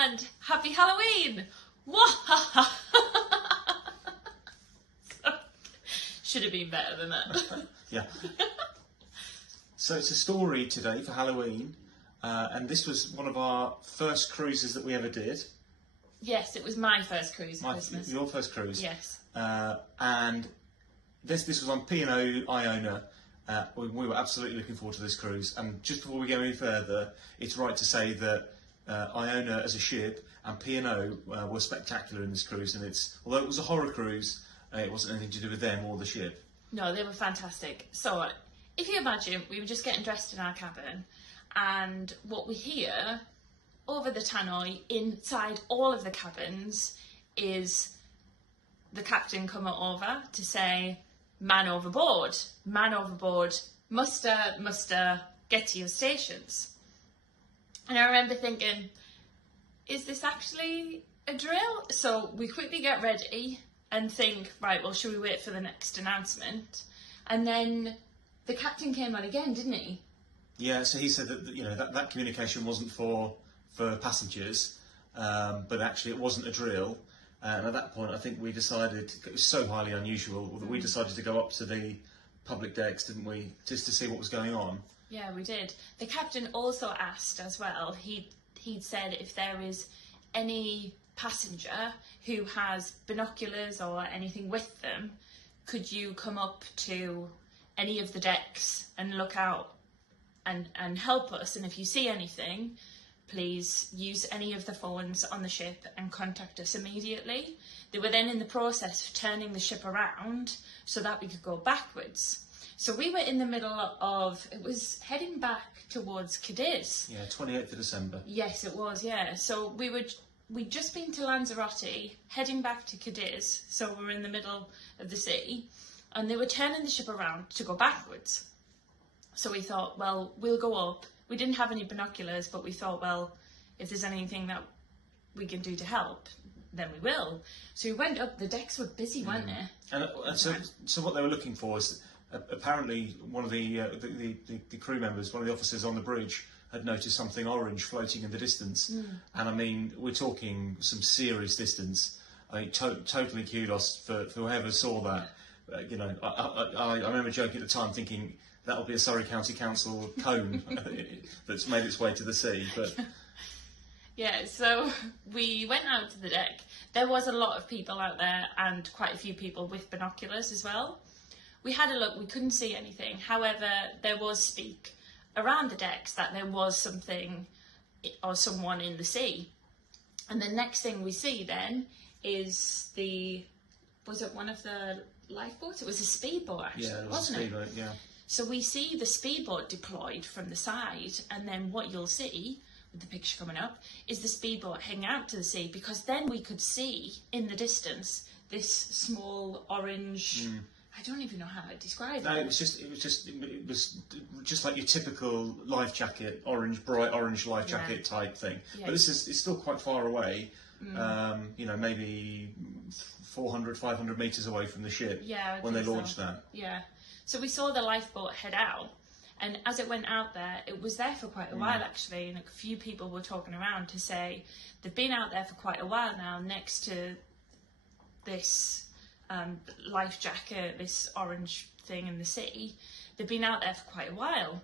and happy Halloween! Wahaha! Should have been better than that. Yeah. So it's a story today for Halloween, and this was one of our first cruises that we ever did. Yes, it was my first cruise at Christmas. Your first cruise. Yes. And this was on P&O Iona. We were absolutely looking forward to this cruise. And just before we go any further, it's right to say that Iona as a ship and P&O were spectacular in this cruise. And although it was a horror cruise, it wasn't anything to do with them or the ship. No, they were fantastic. So, if you imagine, we were just getting dressed in our cabin, and what we hear over the tannoy inside all of the cabins is the captain coming over to say, man overboard, muster, get to your stations. And I remember thinking, is this actually a drill? So we quickly get ready and think, right, well, should we wait for the next announcement? And then the captain came on again, didn't he? Yeah, so he said that that communication wasn't for passengers, but actually it wasn't a drill. And at that point, I think we decided, it was so highly unusual, that we decided to go up to the public decks, didn't we, just to see what was going on. Yeah, we did. The captain also asked as well, he'd said if there is any passenger who has binoculars or anything with them, could you come up to any of the decks and look out and help us? And if you see anything, please use any of the phones on the ship and contact us immediately. They were then in the process of turning the ship around so that we could go backwards. So we were in the middle of, it was heading back towards Cadiz. Yeah, 28th of December. Yes, it was, yeah. So we'd just been to Lanzarote, heading back to Cadiz, so we were in the middle of the sea, and they were turning the ship around to go backwards. So we thought, well, we'll go up. We didn't have any binoculars, but we thought, well, if there's anything that we can do to help, then we will. So we went up, the decks were busy, weren't they? And so what they were looking for is, apparently one of the crew members, one of the officers on the bridge, had noticed something orange floating in the distance. And I mean, we're talking some serious distance. I mean, totally kudos for whoever saw that. I remember joking at the time, thinking that'll be a Surrey County Council cone that's made its way to the sea. But yeah, so we went out to the deck. There was a lot of people out there, and quite a few people with binoculars as well. We had a look, we couldn't see anything. However, there was speak around the decks that there was something or someone in the sea. And the next thing we see then is was it one of the lifeboats? It was a speedboat, actually, yeah, it wasn't a speedboat, yeah. So we see the speedboat deployed from the side, and then what you'll see, with the picture coming up, is the speedboat heading out to the sea, because then we could see in the distance this small orange... I don't even know how to describe it. No, it was just like your typical life jacket, bright orange life jacket type thing. Yeah. But it's still quite far away. Maybe 400, 500 metres away from the ship. Yeah, when they launched that. Yeah. So we saw the lifeboat head out, and as it went out there, it was there for quite a while actually, and a few people were talking around to say they've been out there for quite a while now, next to this life jacket, this orange thing in the sea. They've been out there for quite a while.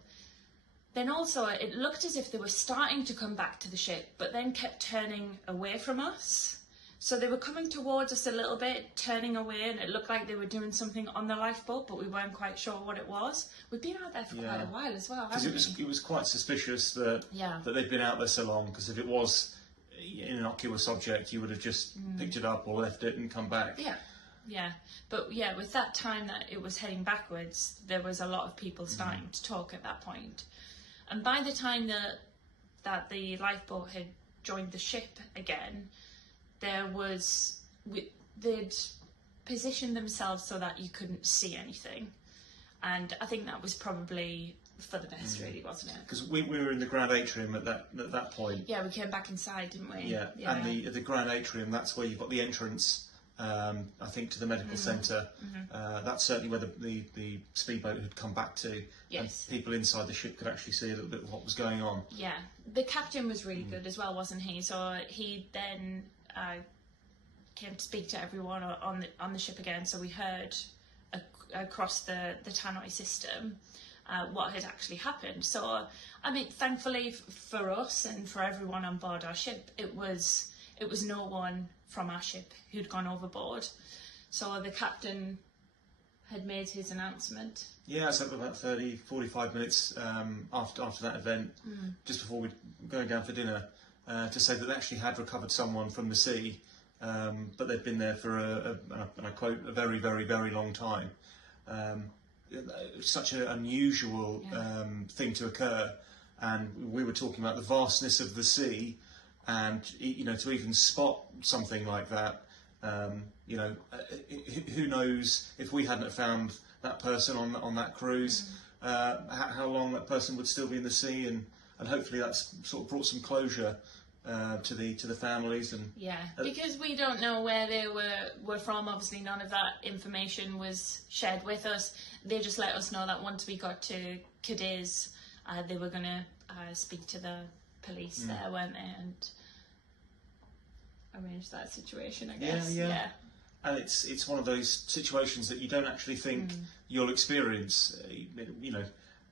Then also it looked as if they were starting to come back to the ship, but then kept turning away from us. So they were coming towards us a little bit, turning away, and it looked like they were doing something on the lifeboat, but we weren't quite sure what it was. We've been out there for quite a while as well, haven't we? It was quite suspicious that they'd been out there so long, because if it was an innocuous object, you would have just picked it up or left it and come back. Yeah, but yeah, with that time that it was heading backwards, there was a lot of people starting to talk at that point. And by the time that the lifeboat had joined the ship again, they'd positioned themselves so that you couldn't see anything. And I think that was probably for the best, really, wasn't it? Because we were in the Grand Atrium at that point. Yeah, we came back inside, didn't we? Yeah. And the Grand Atrium, that's where you've got the entrance I think, to the medical centre. That's certainly where the speedboat had come back to. Yes. And people inside the ship could actually see a little bit of what was going on. Yeah, the captain was really good as well, wasn't he? So he then came to speak to everyone on the ship again. So we heard across the tannoy system what had actually happened. So I mean, thankfully for us and for everyone on board our ship, it was no one from our ship who'd gone overboard. So the captain had made his announcement. Yeah, so about 45 minutes after that event, just before we were going down for dinner, to say that they actually had recovered someone from the sea, but they'd been there for and I quote, a very, very, very long time. Such an unusual thing to occur, and we were talking about the vastness of the sea, and to even spot something like that, who knows if we hadn't have found that person on that cruise, how long that person would still be in the sea, and hopefully that's sort of brought some closure to the families. And because we don't know where they were from. Obviously none of that information was shared with us. They just let us know that once we got to Cadiz, they were going to speak to the police there, weren't they, and arrange that situation, I guess. Yeah. And it's one of those situations that you don't actually think you'll experience.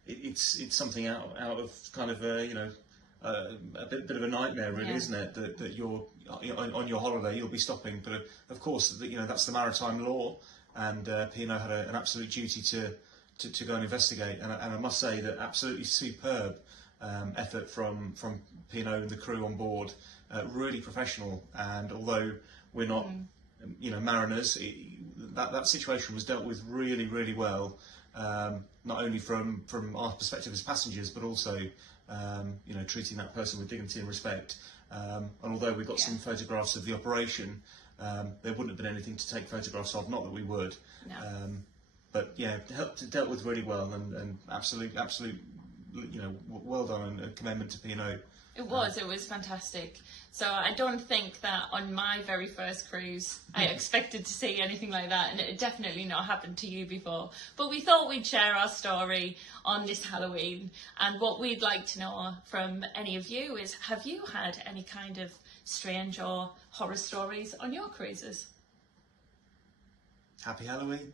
It's something out of kind of a bit of a nightmare, really, isn't it? That you're on your holiday, you'll be stopping, but of course, that's the maritime law, and P&O had an absolute duty to go and investigate. And I must say that absolutely superb effort from P&O and the crew on board, really professional. And although we're not, mariners, that situation was dealt with really, really well. Not only from our perspective as passengers, but also treating that person with dignity and respect. And although we got some photographs of the operation, there wouldn't have been anything to take photographs of. Not that we would. No. But yeah, dealt with really well, and absolute, well done, and commendment to P&O. It was fantastic. So I don't think that on my very first cruise I expected to see anything like that, and it had definitely not happened to you before. But we thought we'd share our story on this Halloween, and what we'd like to know from any of you is, have you had any kind of strange or horror stories on your cruises? Happy Halloween.